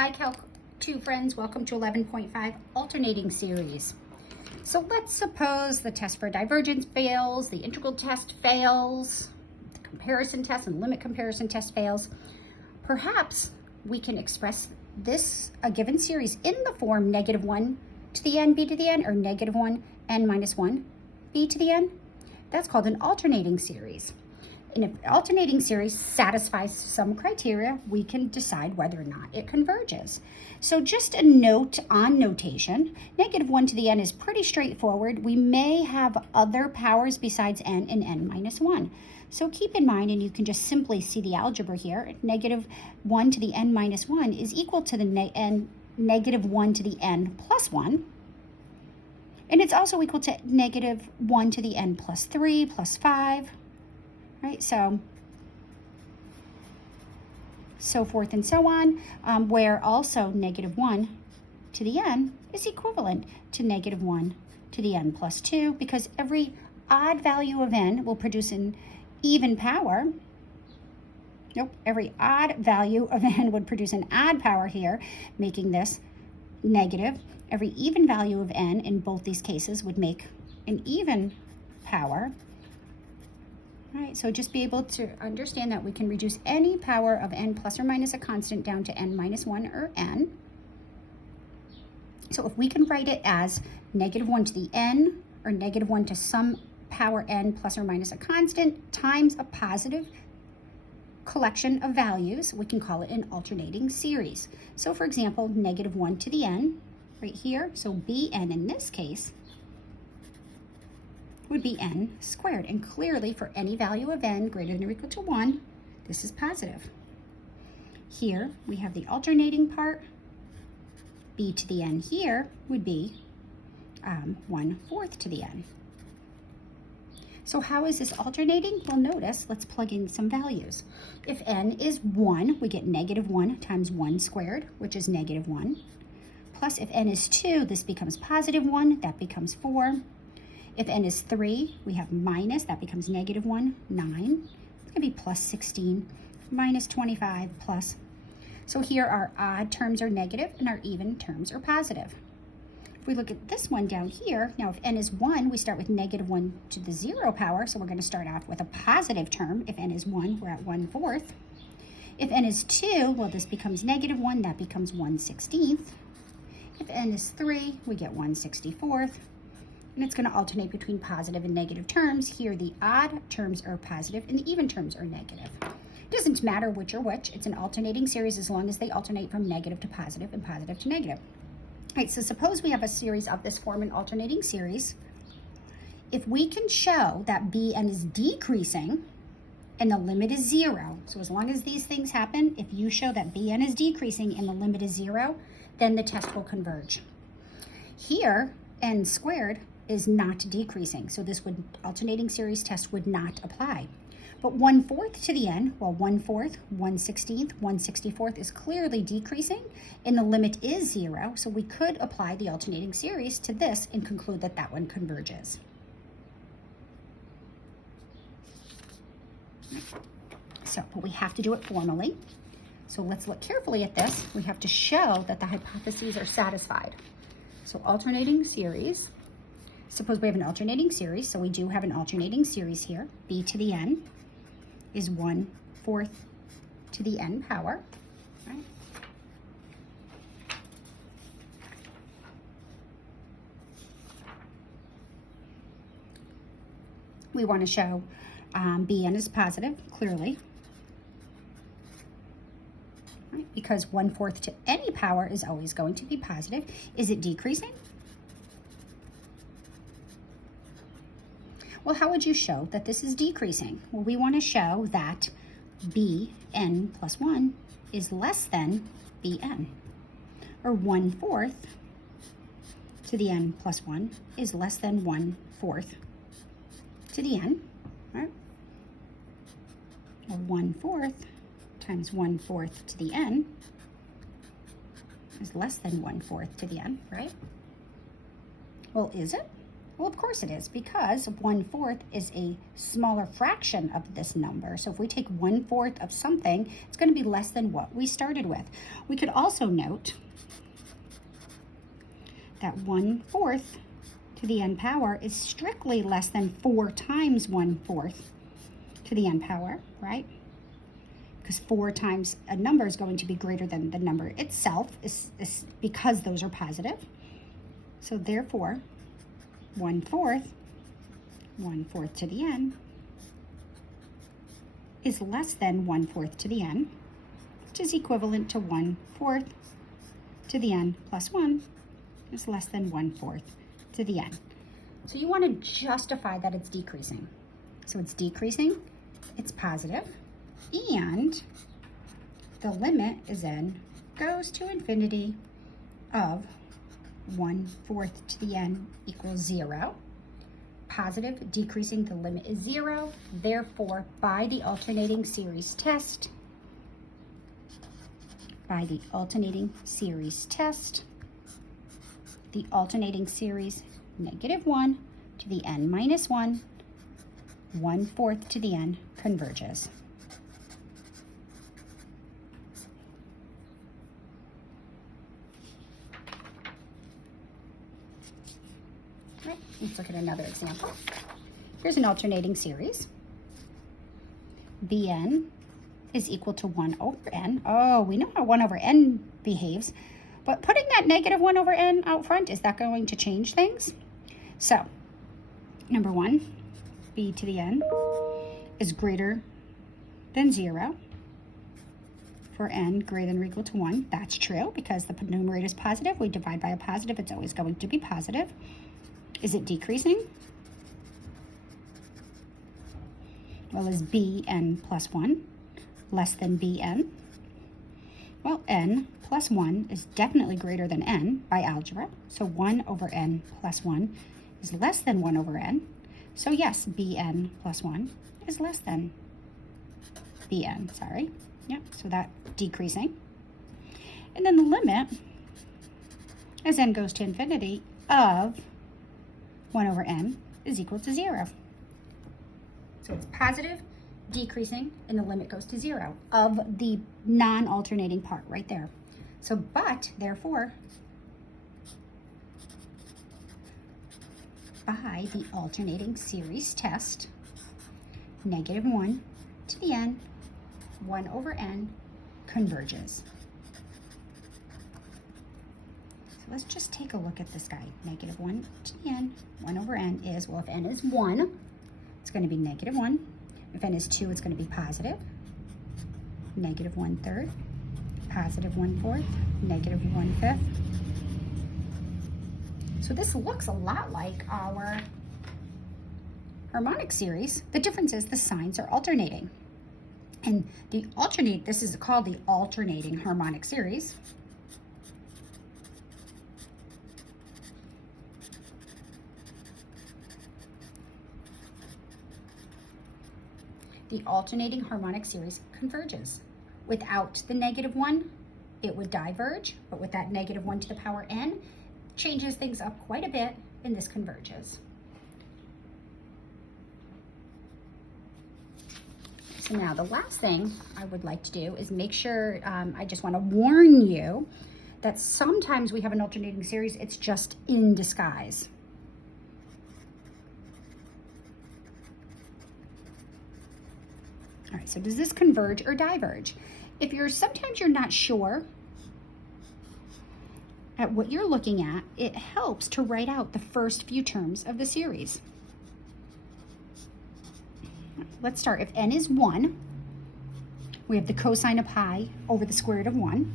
Hi Calc 2 friends, welcome to 11.5 alternating series. So let's suppose the test for divergence fails, the integral test fails, the comparison test and limit comparison test fails. Perhaps we can express a given series in the form -1 to the n b to the n, or -1 n minus 1 b to the n. That's called an alternating series. And if an alternating series satisfies some criteria, we can decide whether or not it converges. So just a note on notation, -1 to the n is pretty straightforward. We may have other powers besides n and n minus 1. So keep in mind, and you can just simply see the algebra here, -1 to the n minus 1 is equal to the -1 to the n plus 1. And it's also equal to -1 to the n plus 3 plus 5. Right, so forth and so on, where also -1 to the n is equivalent to -1 to the n plus 2, because every odd value of n will produce an even power. Every odd value of n would produce an odd power here, making this negative. Every even value of n in both these cases would make an even power. All right, so just be able to understand that we can reduce any power of n plus or minus a constant down to n minus 1 or n. So if we can write it as -1 to the n, or -1 to some power n plus or minus a constant times a positive collection of values, we can call it an alternating series. So for example, -1 to the n right here, so bn in this case would be n squared. And clearly for any value of n greater than or equal to 1, this is positive. Here we have the alternating part. B to the n here would be 1/4 to the n. So how is this alternating? Well, notice, let's plug in some values. If n is 1, we get -1 times 1 squared, which is -1. Plus if n is 2, this becomes +1, that becomes 4. If n is 3, we have minus, that becomes -1, 9. It's going to be plus 16, minus 25, plus. So here our odd terms are negative and our even terms are positive. If we look at this one down here, now if n is 1, we start with -1 to the 0 power, so we're going to start off with a positive term. If n is 1, we're at 1/4. If n is 2, well, this becomes -1, that becomes 1/16. If n is 3, we get 1/64. And it's going to alternate between positive and negative terms. Here the odd terms are positive and the even terms are negative. It doesn't matter which or which. It's an alternating series as long as they alternate from negative to positive and positive to negative. All right, so suppose we have a series of this form, an alternating series. If we can show that bn is decreasing and the limit is 0, so as long as these things happen, if you show that bn is decreasing and the limit is 0, then the test will converge. Here, n squared is not decreasing, so this alternating series test would not apply. But 1/4 to the n, well, 1/4, 1/16, 1/64 is clearly decreasing, and the limit is 0, so we could apply the alternating series to this and conclude that that one converges. So, but we have to do it formally. So let's look carefully at this. We have to show that the hypotheses are satisfied. So alternating series. Suppose we have an alternating series, so we do have an alternating series here. B to the n is 1/4 to the n power, right? We want to show bn is positive, clearly, right? Because 1/4 to any power is always going to be positive. Is it decreasing? Well, how would you show that this is decreasing? Well, we want to show that bn plus 1 is less than bn, or 1/4 to the n plus 1 is less than 1/4 to the n, right? Or 1/4 times 1/4 to the n is less than 1/4 to the n, right? Well, is it? Well, of course it is, because 1/4 is a smaller fraction of this number. So if we take 1/4 of something, it's going to be less than what we started with. We could also note that 1/4 to the n power is strictly less than 4 times 1/4 to the n power, right? Because 4 times a number is going to be greater than the number itself, is because those are positive. So therefore, 1/4 to the n is less than 1/4 to the n, which is equivalent to 1/4 to the n plus 1 is less than 1/4 to the n. So you want to justify that it's decreasing. So it's decreasing, it's positive, and the limit is n goes to infinity of 1/4 to the n equals 0. Positive, decreasing, the limit is 0. Therefore, by the alternating series test, the alternating series -1 to the n minus 1, 1/4 to the n converges. Right, let's look at another example. Here's an alternating series. Bn is equal to 1 over n. Oh, we know how 1 over n behaves, but putting that negative 1 over n out front, is that going to change things? So, number 1, b to the n is greater than 0 for n greater than or equal to 1. That's true, because the numerator is positive. We divide by a positive, it's always going to be positive. Is it decreasing? Well, is bn plus 1 less than bn? Well, n plus 1 is definitely greater than n by algebra. So 1 over n plus 1 is less than 1 over n. So yes, bn plus 1 is less than bn, sorry. Yep, so that decreasing. And then the limit, as n goes to infinity, of 1 over n is equal to 0. So it's positive, decreasing, and the limit goes to 0 of the non-alternating part right there. So, but, therefore, by the alternating series test, -1 to the n, 1 over n converges. So let's just take a look at this guy. -1 to the n, 1 over n is, well, if n is 1, it's going to be -1. If n is 2, it's going to be positive. -1/3, positive 1/4, -1/5. So this looks a lot like our harmonic series. The difference is the signs are alternating. And this is called the alternating harmonic series. The alternating harmonic series converges. Without the -1, it would diverge, but with that -1 to the power n, changes things up quite a bit, and this converges. So now the last thing I would like to do is make sure, I just want to warn you that sometimes we have an alternating series, it's just in disguise. All right, so does this converge or diverge? Sometimes you're not sure at what you're looking at, it helps to write out the first few terms of the series. Let's start. If n is 1, we have the cosine of pi over the square root of 1.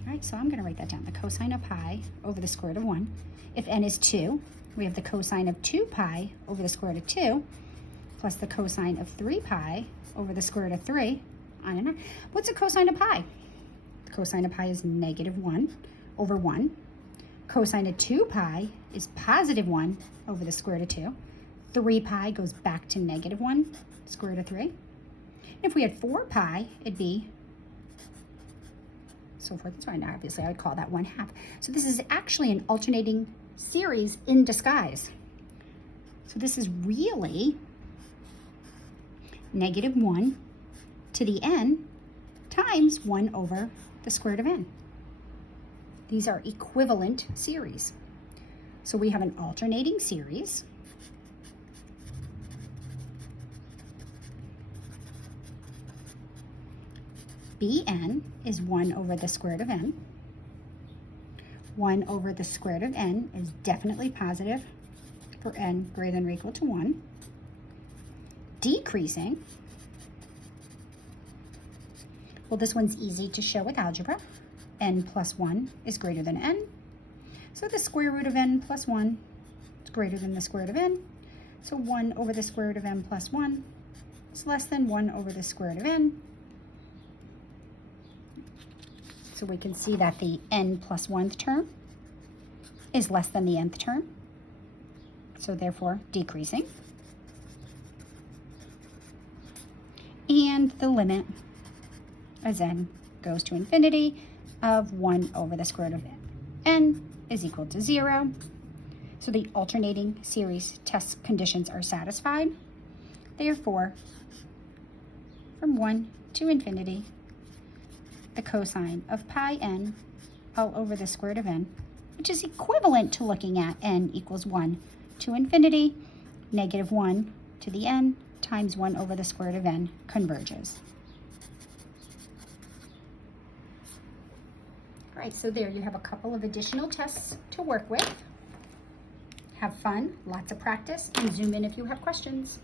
All right, so I'm going to write that down, the cosine of pi over the square root of 1. If n is 2, we have the cosine of 2 pi over the square root of 2, plus the cosine of 3 pi over the square root of 3, on and on. What's the cosine of pi? The cosine of pi is -1 over 1. Cosine of 2 pi is +1 over the square root of 2. 3 pi goes back to -1, square root of 3. If we had 4 pi, it'd be so forth and so on. Obviously, I would call that 1/2. So this is actually an alternating series in disguise. So this is really negative 1 to the n times 1 over the square root of n. These are equivalent series. So we have an alternating series. Bn is 1 over the square root of n. 1 over the square root of n is definitely positive for n greater than or equal to 1. Decreasing, well, this one's easy to show with algebra. N plus 1 is greater than n. So the square root of n plus 1 is greater than the square root of n. So 1 over the square root of n plus 1 is less than 1 over the square root of n. So we can see that the n plus 1th term is less than the nth term. So therefore decreasing. And the limit as n goes to infinity of 1 over the square root of n is equal to 0. So the alternating series test conditions are satisfied. Therefore, from 1 to infinity, the cosine of pi n all over the square root of n, which is equivalent to looking at n equals 1 to infinity, negative 1 to the n times 1 over the square root of n converges. All right, so there you have a couple of additional tests to work with. Have fun, lots of practice, and zoom in if you have questions.